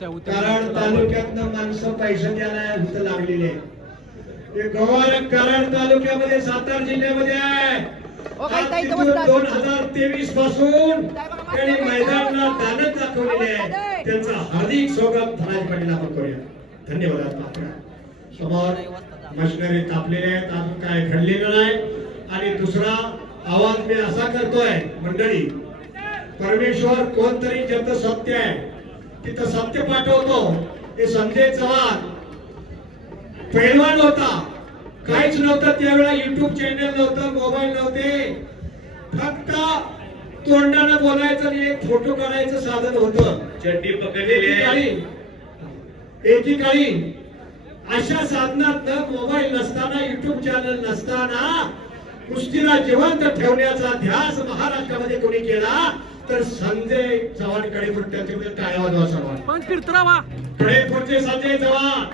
कराड तालुक्यातनं माणसं पैसे द्यायला इथं लागलेली आहे हे गव्हाण कराड तालुक्यामध्ये सातारा जिल्ह्यामध्ये आहे. दोन हजार तेवीसपासून त्यांनी मैदानाला दानच दाखवलेले आहे. त्यांचं हार्दिक स्वागत धनाजी पाटील आपण करूया. धन्यवाद समोर मशिनरी तापलेले आहेत. अजून काय घडलेलं नाही. आणि दुसरा आवाज मी असा करतोय मंडळी परमेश्वर कोणतरी ज्याचं सत्य आहे तिथं सत्य पाठवतो. हे संजय चव्हाण. पैलवान होता. काहीच नव्हतं त्यावेळेला युट्यूब चॅनल नव्हतं मोबाईल नव्हते. फक्त तोंडानं बोलायचं आणि एक फोटो काढायचं साधन होतं. चड्डी पकडलेली एकेकाळी. अशा साधनात मोबाईल नसताना युट्यूब चॅनल नसताना कुस्तीला जिवंत ठेवण्याचा ध्यास महाराष्ट्रामध्ये कोणी केला? तर संजय चव्हाण कडेपूर त्यांच्याकडे टाळ्या वाजवा सर्वांनी. पण फिरतरावा कडेपूरचे संजय चव्हाण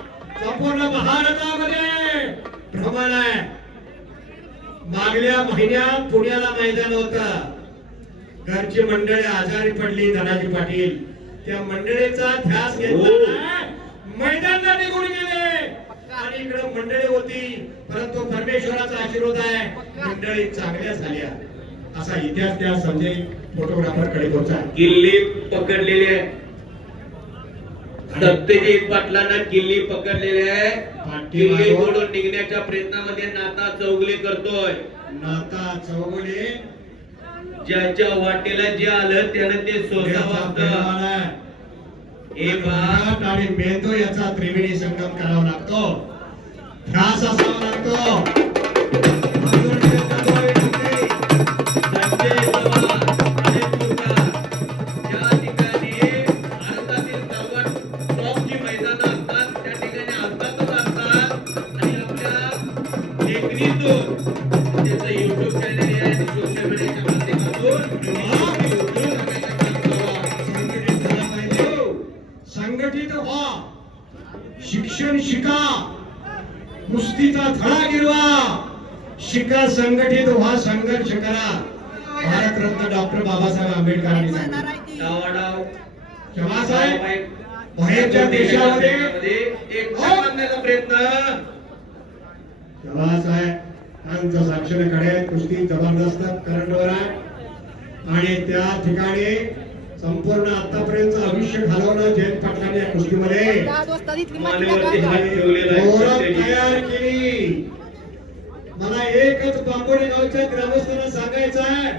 संपूर्ण भारतामध्ये भ्रमण आहे. मागल्या महिन्यात पुण्याला मैदान होत. घरची मंडळी आजारी पडली धनाजी पाटील. त्या मंडळीचा ध्यास घेतला मैदानला निघून गेले? आणि इकडे मंडळी होती. परंतु परमेश्वराचा आशीर्वाद आहे. मंडळी चांगल्या झाल्या. असा इतिहास त्या संजय फोटोग्राफरकडे पोहोचा किल्ली पकडलेली आहे. सत्यजित पाटलांना किल्ली पकडलेली आहे. किल्ली मोडून निघण्याच्या प्रयत्नामध्ये नाता चौगले करतोय. नाता चौगुले. ज्याच्या वाटेला जे आलं त्यानं ते. हे घाट आणि मेंदू याचा त्रिवेणी संगम करावा लागतो. ध्यास असावा लागतो. संघटित व्हा. शिक्षण शिका. कुस्तीचा धडा गिरवा. शिका संघटित व्हा संघर्ष करा. भारतरत्न डॉक्टर बाबासाहेब आंबेडकरांनी सांगितलं. बाहेरच्या देशामध्ये एक बांधण्याचा प्रयत्न. कुस्ती जबरदस्त करंटवर आहे. आणि त्या ठिकाणी संपूर्ण आतापर्यंत आयुष्य घालवलं जयंत पाटलांनी या सत्यजित. तयार केली. मला एकच बांबोडी गावच्या ग्रामस्थांना सांगायचं आहे.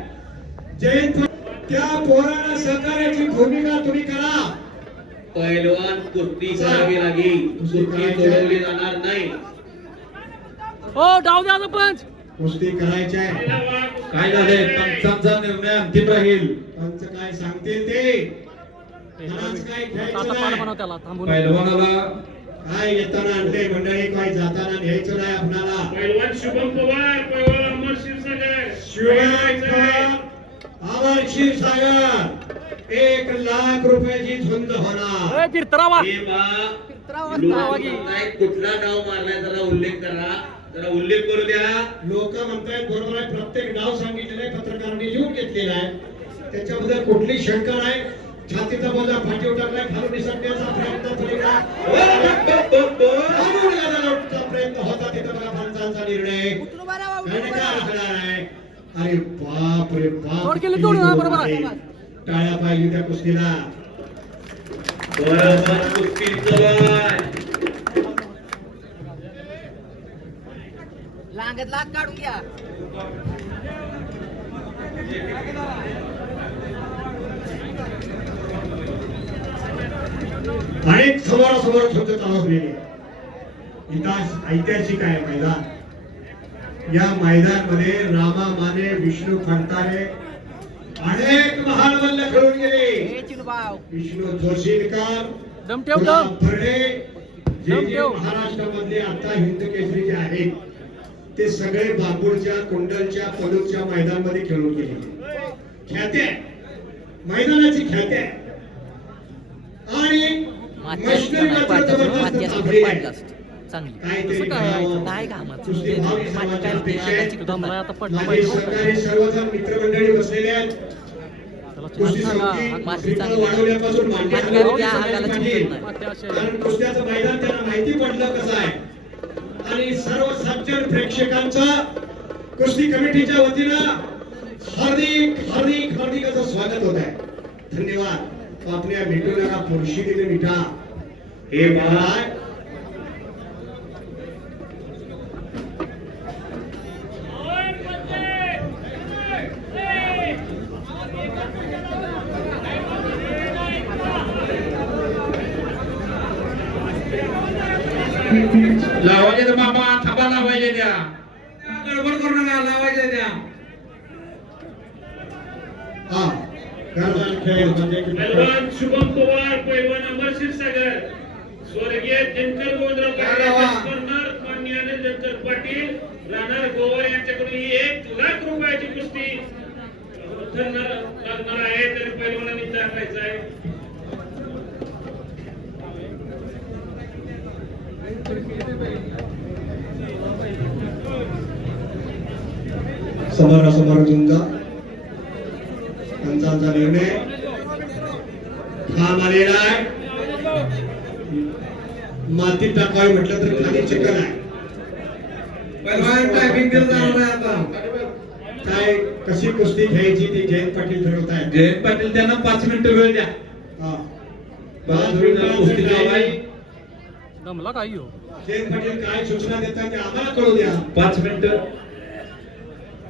जयंत त्या पोराला सहकार्याची भूमिका तुम्ही करा. पैलवान कुस्ती करावी लागेल कुस्ती सोडवली जाणार नाही. हो डाव द्या पंच कुस्ती करायची आहे. काय झालंय? पंचांचा निर्णय अंतिम राहील. काय सांगतील ते? काय घ्यायचं पैलवानाला येताना आणले मंडळी काय जाताना न्यायचं नाही आपणाला? पैलवान शुभम पवार पैलवान अमर क्षीरसागर. शिवाय आवर क्षीरसागर? एक लाख रुपयाची झुंज होणार. म्हणताय कुठला डाव मारलाय जरा उल्लेख करा. जरा उल्लेख करू द्या. लोक म्हणतायत बरोबर आहे प्रत्येक नाव सांगितलेलं आहे पत्रकारांनी लिहून घेतलेलं आहे. त्याच्याबद्दल कुठली शंका नाही. छातीचा बोजा फाटीवर टाकलाय खालून निसटण्याचा प्रयत्न पलीकडा प्रयत्न होता तिथं बघा पंचांचा निर्णय. काय अरे बाप रे बाप. टाळ्या पाहिजे त्या कुस्तीला. बरोबर कुस्ती चलाय लांगत लाग काढून घ्या. अनेक समोरासमोर छोट चालवलेली इतिहास ऐतिहासिक आहे मैदान. या मैदानमध्ये रामा माने विष्णू फडतारे अनेक महान मल्ल खेळून गेले. विष्णू जोशीकर भरडे जे जे. महाराष्ट्रामधले आता हिंद केसरी जे आहेत ते सगळे बांबूळच्या कुंडलच्या पलूच्या मैदानमध्ये खेळून गेले. ख्याती आहे. मैदानाची ख्याती आहे. आणि तापलेली आहे. सर्वजण मित्रमंडळी बसलेले आहेत. वाढवल्यापासून. कारण कुस्त्याचं मैदान त्यांना माहिती पडलं कसं आहे. आणि सर्व सज्जन प्रेक्षकांचं कुस्ती कमिटीच्या वतीनं हार्दिक हार्दिक हार्दिक असं स्वागत होत आहे. धन्यवाद. आपल्या भेटू नका पुरुषी दिले मिठा हे बाय लावायचे तर मामा थापा लावायचे द्या. गडबड करू नका लावायच्या त्या हा. पहलवान शुभम पवार पैलवान अमर क्षीरसागर स्वर्गीय दिनकर गोविंदराव माननीय दिनकर पाटील राहणार गोवा यांच्याकडून ही एक लाख रुपयाची कुस्ती ठरणार लागणार आहे तरी पैलवानांनी आहे. समोरासमोर झुंजा पंचांचा निर्णय ठाम आलेला आहे. मातीत टाकावे म्हटलं तर खाली चिकन आहे. पहिलवान टायपिंग दिलं जाणार आहे आता. काय कशी कुस्ती घ्यायची ती जयंत पाटील ठरवत आहेत. जयंत पाटील त्यांना पाच मिनिटं वेळ द्या. हा. पाच मिनिटं कुस्ती लावाय दमला काही हो? जयंत पाटील काय सूचना देतात ते आम्हाला कळू द्या. पाच मिनिटं.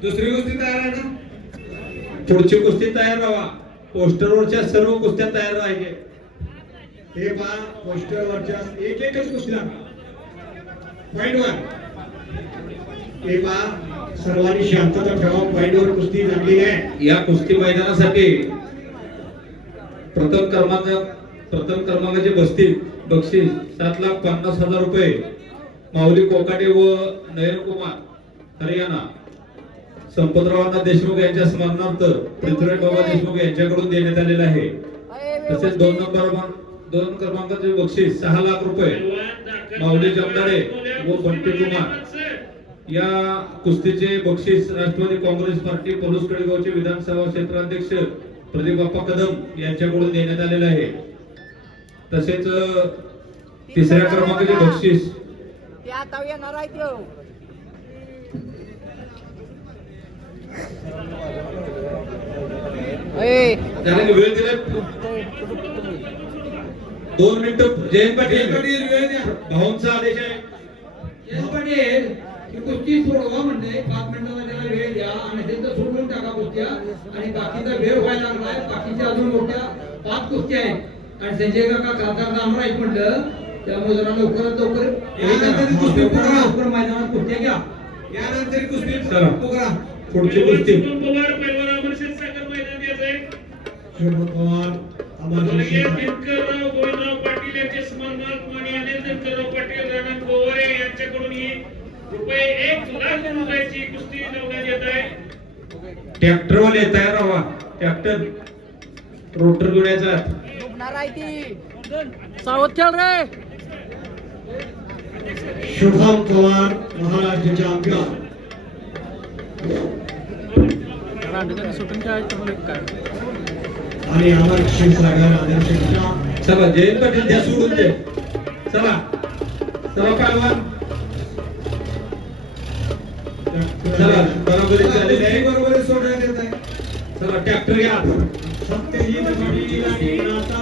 दुसरी गोष्टी तयार आहे ना? पुढची कुस्ती तयार राहा पोस्टरवरच्या सर्व कुस्त्या तयार राहायचे हे पहा पोस्टरवरच्या एक एकच कुस्ती पॉइंट वन हे पहा सर्वांनी शांतता ठेवा. पॉइंट वर कुस्ती लागलेली आहे या कुस्ती मैदानासाठी प्रथम क्रमांक प्रथम क्रमांकाचे बसतील बक्षीस सात लाख पन्नास हजार रुपये. माऊली कोकाटे व नयन कुमार हरियाणा. संपतरावांना देशमुख यांच्या स्मरणार्थ पृथ्वीराज बाबा देशमुख यांच्याकडून देण्यात आलेलं आहे. तसेच दोन नंबर दोन क्रमांकाचे बक्षीस सहा लाख रुपये माऊली जमदाडे व बंटी कुमार. या कुस्तीचे बक्षीस राष्ट्रवादी काँग्रेस पार्टी पलूस कडेगावचे विधानसभा क्षेत्राध्यक्ष प्रदीप बाप्पा कदम यांच्याकडून देण्यात आलेले आहे. तसेच तिसऱ्या क्रमांकाचे बक्षीस. वेळ दिला दोन मिनिटं जयंत पाटील. पाटील वेळ द्या भाऊंचा आदेश आहे. जयंत पाटील ही कुस्ती सोडवा म्हणजे पाच मिनिटाला त्याला वेळ द्या आणि त्यांचं सोडून टाका कुस्त्या. आणि बाकीचा वेळ व्हायला लागलाय. बाकीच्या अजून मोठ्या पाच कुस्त्या आहेत. आणि संजय काका खासदार आहेत म्हटलं. त्यामुळे जरा लवकरात लवकर यानंतर कुस्ती. लवकर मैदानात कुस्त्या घ्या. यानंतर कुस्ती चला. पुढची कुस्ती शुभम पवार पैलवान अमर क्षीरसागर मैदान द्यायचंय शुभ पवार अमर स्वर्गीय जोशी दिनकरराव गोविंदराव पाटील यांचे स्मरणार्थ माननीय अनिल दिनकरराव पाटील राणा गोवारे यांच्याकडून ही रुपये एक लाख रुपयाची कुस्ती लावण्यात येत आहे. ट्रॅक्टरवाले तयार राहा ट्रॅक्टर रोटर जोडायचा डुबणार आहे ती. सावध खेळ रे. शुभम पवार महाराष्ट्र चॅम्पियन आणि आदर्श चला जयंत पाटील सोडून दे चला. चला पहलवान चला बरोबरी झालेली आहे. बरोबर सोडण्यात येत आहे चला ट्रॅक्टर घ्या. सत्यजित पाटील आणि नाथा